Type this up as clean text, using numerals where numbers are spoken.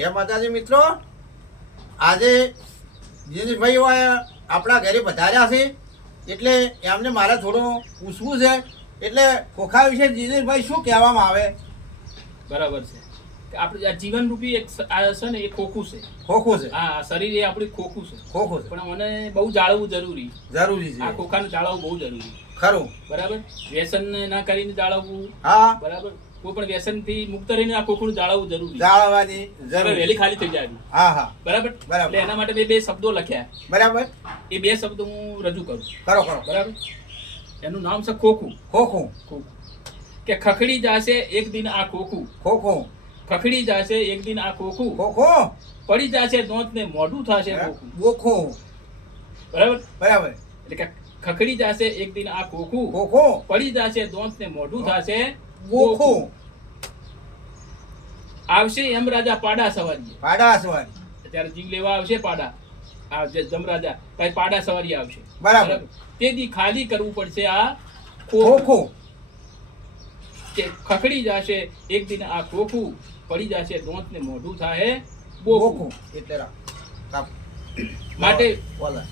જય માતાજી મિત્રો, આજે જીનેશભાઈ આપણા ઘરે પધાર્યા છે એટલે એમને મારે થોડું પૂછવું છે. એટલે ખોખા વિશે જીનેશભાઈ શું કહેવામાં આવે? બરાબર છે કે આપણે આ જીવનરૂપી એક આ છે ને એ ખોખું છે. ખોખું છે? હા, શરીર એ આપણું ખોખું છે. ખોખું છે પણ મને બહુ જાળવવું જરૂરી છે. આ ખોખાનું જાળવવું બહુ જરૂરી. ખરું. બરાબર. વ્યસન ના કરીને જાળવવું. હા. બરાબર. કોઈ પણ વ્યસન થી મુક્ત રહીને આ ખોખું જાળવવું જરૂરી. જાળવવાની જરૂર. વહેલી ખાલી થઈ જાય. હા હા. બરાબર. બરાબર. એટલે એના માટે મેં બે શબ્દો લખ્યા. બરાબર. એ બે શબ્દો હું રજૂ કરું. કરો કરો. બરાબર. એનું નામ છે ખોખું. ખોખું. ખોખું કે ખખડી જાશે એક દિન આ ખોખું. ખોખું. ખખડી જાશે એક દિન આ ખોખું. ખોખું. પડી જાશે દોંત ને મોઢું થશે ખોખું. ખોખું. બરાબર. બરાબર. એટલે કે ખખડી જાશે એક દિન આ ખોખું. ખોખું. પડી જાશે દોંત ને મોઢું થશે ખોખું. આવશે એમ રાજા પાડા સવારી. પાડા સવારી. ત્યારે જીવ લેવા આવશે પાડા. આ જે જમરાજા ત્યારે પાડા સવારી આવશે. બરાબર. તે દી ખાલી કરવું પડશે આ ખોખું. કે ખખડી જાશે એક દિન આ ખોખું. પડી જાશે દોંત ને મોઢું થાય બોખું. એટલે માટે બોલા.